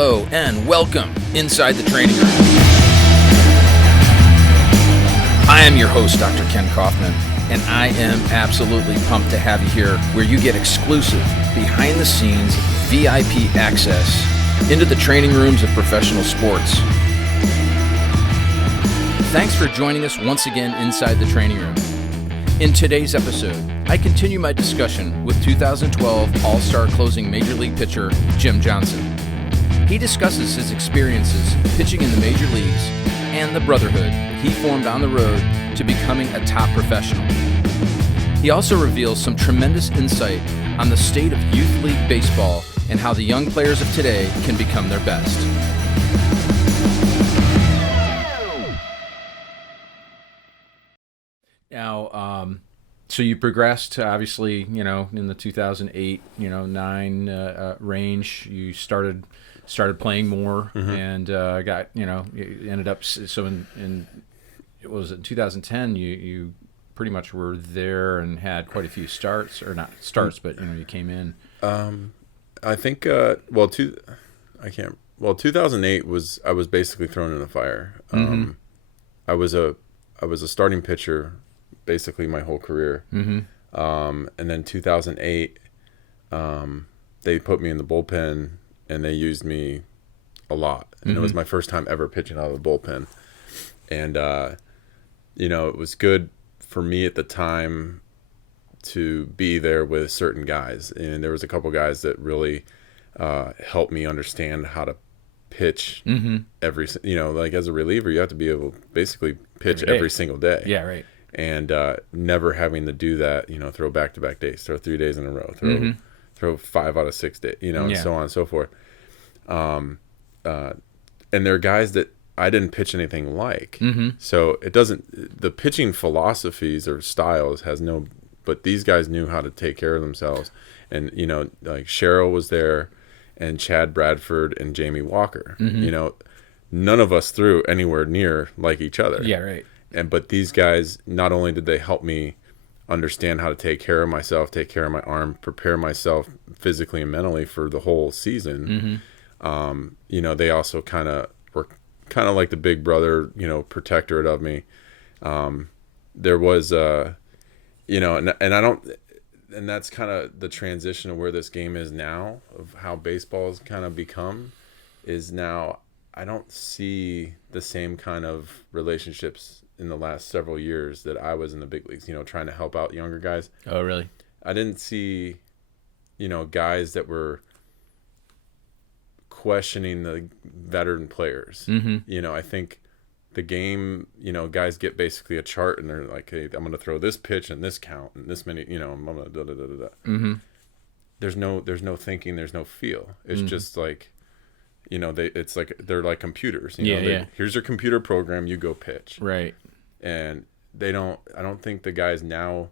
Hello and welcome inside the training room. I am your host, Dr. Ken Kaufman, and I am absolutely pumped to have you here where you get exclusive, behind-the-scenes, VIP access into the training rooms of professional sports. Thanks for joining us once again inside the training room. In today's episode, I continue my discussion with 2012 All-Star closing Major League pitcher Jim Johnson. He discusses his experiences pitching in the major leagues and the brotherhood he formed on the road to becoming a top professional. He also reveals some tremendous insight on the state of youth league baseball and how the young players of today can become their best. Now, so you progressed, obviously, in the 2008, 9 range. You started playing more, and got, you ended up. So in it was in 2010. You pretty much were there and had quite a few starts, or not starts, but you came in. I think 2008 was, I was basically thrown in the fire. I was a starting pitcher basically my whole career. And then 2008, they put me in the bullpen and they used me a lot. And it was my first time ever pitching out of the bullpen. And, it was good for me at the time to be there with certain guys. And there was a couple guys that really helped me understand how to pitch every, like as a reliever, you have to be able to basically pitch every single day. Yeah, right. And never having to do that, throw back-to-back days, throw 3 days in a row, throw 5 out of 6 days, and so on and so forth. And there are guys that I didn't pitch anything like. So it doesn't, the pitching philosophies or styles but these guys knew how to take care of themselves. And, like Cheryl was there and Chad Bradford and Jamie Walker. None of us threw anywhere near like each other. Yeah, right. But these guys, not only did they help me understand how to take care of myself, take care of my arm, prepare myself physically and mentally for the whole season, they also were kind of like the big brother, protectorate of me. There was, and that's kind of the transition of where this game is now, of how baseball's kind of become, is now I don't see the same kind of relationships in the last several years that I was in the big leagues, trying to help out younger guys. Oh, really? I didn't see, guys that were questioning the veteran players. I think the game, guys get basically a chart and they're like, hey, I'm going to throw this pitch and this count and this many, I'm going to da-da-da-da-da. There's no thinking, there's no feel. It's just like, it's like they're like computers. Here's your computer program, you go pitch. Right. And I don't think the guys now,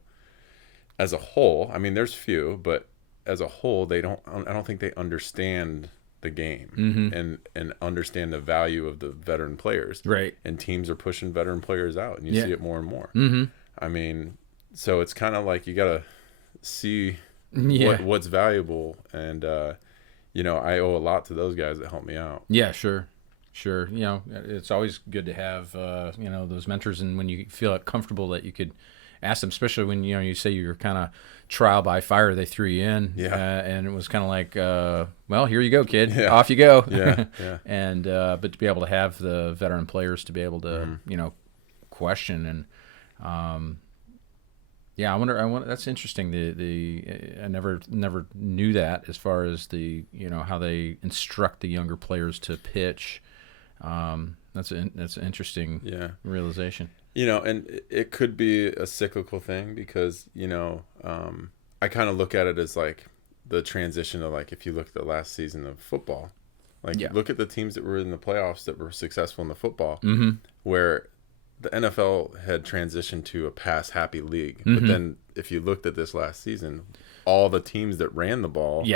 as a whole, I mean, there's few, but as a whole, I don't think they understand the game and understand the value of the veteran players. Right. And teams are pushing veteran players out, and you see it more and more. I mean, so it's kind of like you got to see what's valuable, and I owe a lot to those guys that helped me out. Yeah, sure. It's always good to have, those mentors, and when you feel comfortable that you could ask them, especially when, you say you're kind of trial by fire, they threw you in, and it was kind of like, well, here you go, kid, off you go. And, but to be able to have the veteran players to be able to, question and, I wonder. That's interesting. I never knew that as far as the how they instruct the younger players to pitch. That's an interesting realization. And it could be a cyclical thing because I kind of look at it as like the transition of, like, if you look at the last season of football, look at the teams that were in the playoffs that were successful in the football, where the NFL had transitioned to a pass-happy league. But then if you looked at this last season, all the teams that ran the ball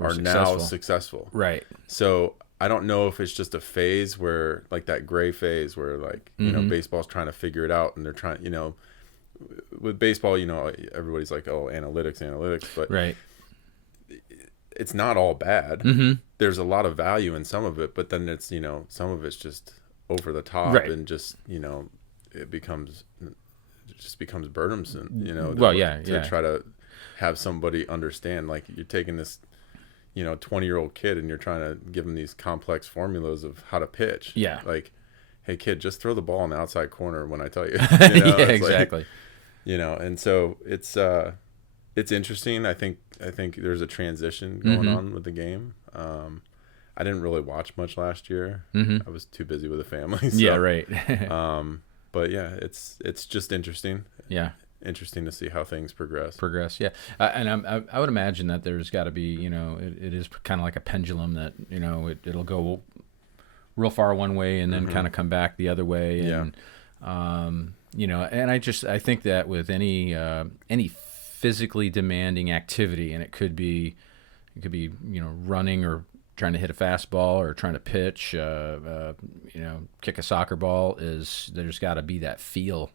are now successful. Right. So I don't know if it's just a phase where, like that gray phase where, like, baseball's trying to figure it out, and they're trying, with baseball, everybody's like, oh, analytics. But it's not all bad. Mm-hmm. There's a lot of value in some of it, but then it's, some of it's just over the top, Right. and just, it just becomes burdensome, to try to have somebody understand, like, you're taking this, 20-year-old kid and you're trying to give him these complex formulas of how to pitch. Yeah. Like, hey kid, just throw the ball in the outside corner when I tell you. Yeah, exactly. Like, and so it's interesting. I think there's a transition going on with the game. I didn't really watch much last year. I was too busy with the family. So, yeah, right. But yeah, it's just interesting. Yeah. Interesting to see how things progress. Yeah. And I would imagine that there's got to be, it is kind of like a pendulum that, it'll go real far one way and then kind of come back the other way. And, and I think that with any physically demanding activity, and it could be, running or trying to hit a fastball or trying to pitch, kick a soccer ball, there's got to be that feel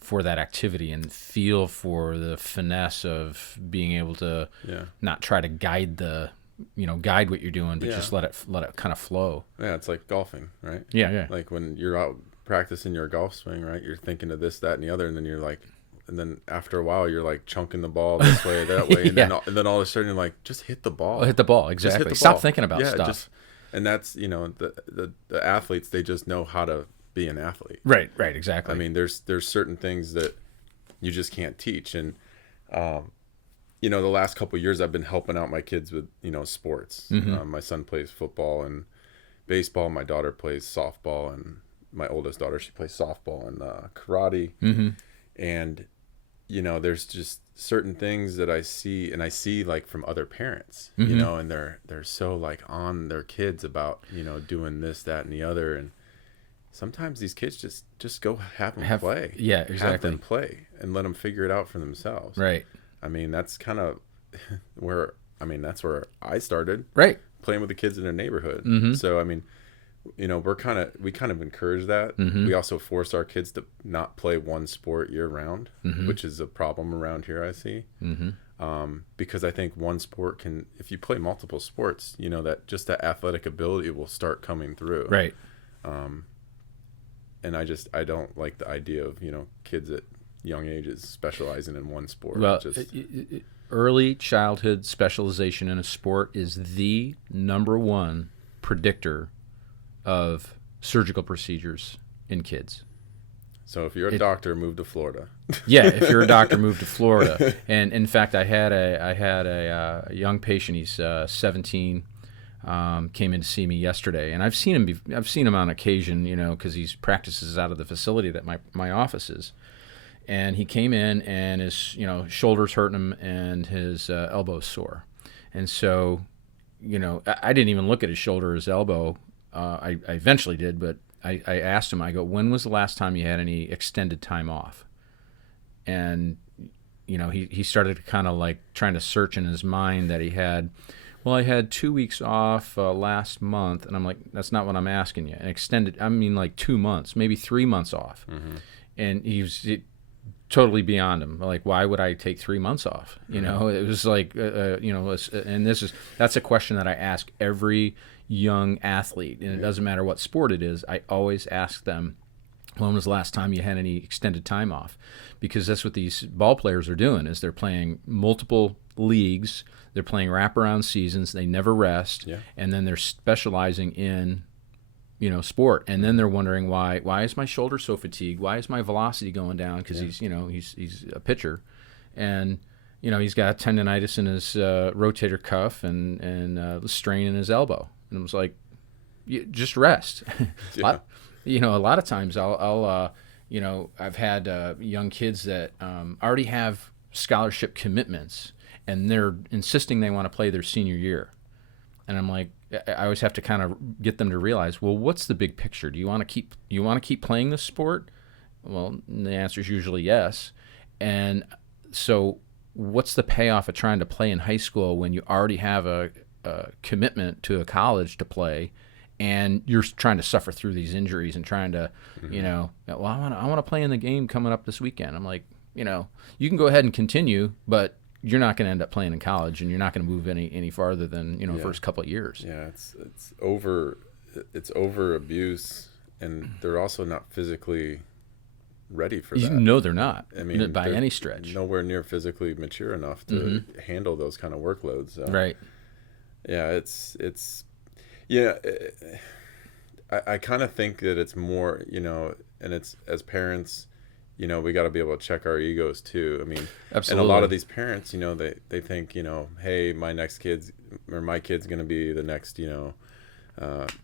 for that activity and feel for the finesse of being able to not try to guide what you're doing, but just let it kind of flow. Yeah, it's like golfing, right? Yeah. Like when you're out practicing your golf swing, right? You're thinking of this, that, and the other, and then you're like, and then after a while, you're like chunking the ball this way, that way, and then all of a sudden, you're like, just hit the ball. Hit the ball, exactly. Hit the Stop ball. thinking about stuff. And that's the athletes, they just know how to be an athlete. Right, exactly. I mean, there's certain things that you just can't teach, and the last couple of years I've been helping out my kids with sports. My son plays football and baseball. My daughter plays softball, and my oldest daughter, she plays softball and karate. And there's just certain things that I see like from other parents, and they're so like on their kids about doing this, that, and the other, and sometimes these kids just go have them play. Yeah, exactly. Have them play and let them figure it out for themselves. Right. I mean, that's kind of that's where I started. Right. Playing with the kids in their neighborhood. So, I mean, we kind of encourage that. We also force our kids to not play one sport year round, which is a problem around here, I see. Because I think one sport if you play multiple sports, that just that athletic ability will start coming through. Right. And I don't like the idea of, kids at young ages specializing in one sport. Well, early childhood specialization in a sport is the number one predictor of surgical procedures in kids. So if you're a doctor, move to Florida. Yeah, if you're a doctor, move to Florida. And in fact, I had a young patient. He's 17. Came in to see me yesterday, and I've seen him on occasion, because he practices out of the facility that my office is. And he came in, and his shoulder's hurting him, and his elbow's sore. And so, I didn't even look at his shoulder or his elbow. I eventually did, but I asked him. I go, when was the last time you had any extended time off? And he started to kind of like trying to search in his mind that he had. Well, I had 2 weeks off last month, and I'm like, that's not what I'm asking you. And extended, I mean like 2 months, maybe 3 months off. And he was totally beyond him. Like, why would I take 3 months off? It was like, and that's a question that I ask every young athlete, and it doesn't matter what sport it is. I always ask them, when was the last time you had any extended time off? Because that's what these ball players are doing, is they're playing multiple leagues, they're playing wraparound seasons, they never rest, and then they're specializing in sport, and then they're wondering why is my shoulder so fatigued? Why is my velocity going down? Because he's a pitcher, and he's got tendonitis in his rotator cuff and strain in his elbow, and it was like, just rest. A lot of times I'll I've had young kids that already have scholarship commitments, and they're insisting they want to play their senior year, and I'm like, I always have to kind of get them to realize, well, what's the big picture? Do you want to keep playing this sport? Well, the answer is usually yes. And so what's the payoff of trying to play in high school when you already have a commitment to a college to play, and you're trying to suffer through these injuries and trying to, I want to play in the game coming up this weekend. I'm like, you can go ahead and continue, but you're not going to end up playing in college, and you're not going to move any farther than the first couple of years. Yeah, it's over abuse, and they're also not physically ready for that. No, they're not. I mean, by any stretch, nowhere near physically mature enough to handle those kind of workloads. So, right. Yeah, I kind of think that it's more, and it's, as parents, we got to be able to check our egos too. I mean, absolutely. And a lot of these parents, they think, hey, my kid's going to be the next,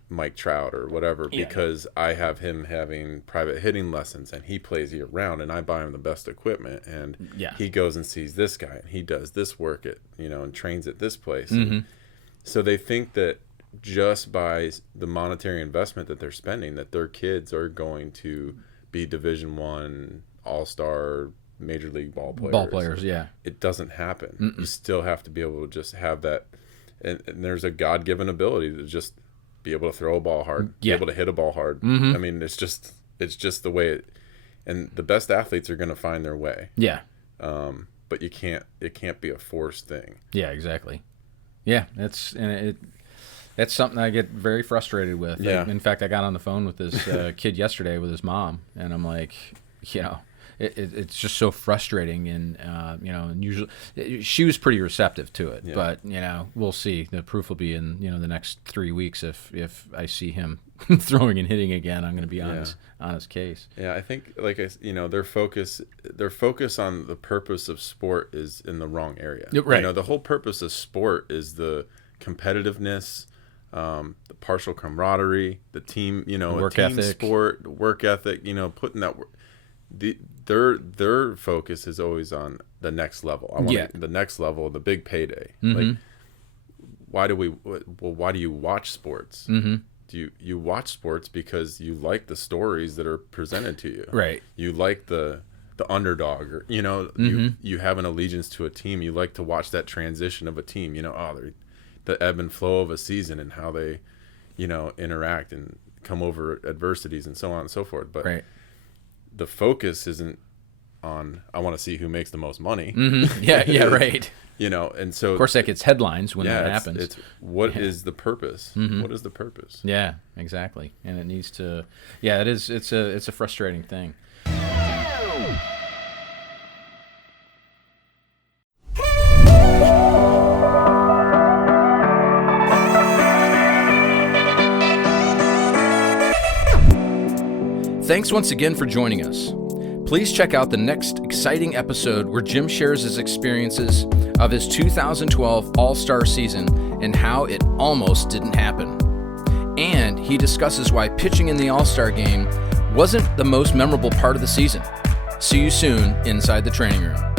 Mike Trout or whatever, because I have him having private hitting lessons and he plays year round and I buy him the best equipment and he goes and sees this guy and he does this work at, and trains at this place. And so they think that just by the monetary investment that they're spending, that their kids are going to be Division I, all-star, major league ball players. Yeah. It doesn't happen. You still have to be able to just have that. And there's a God-given ability to just be able to throw a ball hard, be able to hit a ball hard. I mean, it's just the way it, and the best athletes are going to find their way. Yeah. But it can't be a forced thing. Yeah, exactly. Yeah. That's something I get very frustrated with. Yeah. In fact, I got on the phone with this kid yesterday with his mom, and I'm like, it's just so frustrating. And and usually she was pretty receptive to it. Yeah. But we'll see. The proof will be in the next 3 weeks. If I see him throwing and hitting again, I'm going to be on his case. Yeah, I think their focus on the purpose of sport is in the wrong area. Right. The whole purpose of sport is the competitiveness. The partial camaraderie, the team, work team ethic. Sport, work ethic, putting that work. Their focus is always on the next level. I want the next level, the big payday. Like, why do you watch sports? Do you watch sports because you like the stories that are presented to you? Right. You like the underdog, or you have an allegiance to a team. You like to watch that transition of a team. The ebb and flow of a season and how they, interact and come over adversities and so on and so forth. But the focus isn't on, I want to see who makes the most money. Yeah, right. And so, of course, that gets headlines when that happens. It's what is the purpose? What is the purpose? Yeah, exactly. And it needs to. Yeah, it is. It's a frustrating thing. Thanks once again for joining us. Please check out the next exciting episode where Jim shares his experiences of his 2012 All-Star season and how it almost didn't happen. And he discusses why pitching in the All-Star game wasn't the most memorable part of the season. See you soon inside the training room.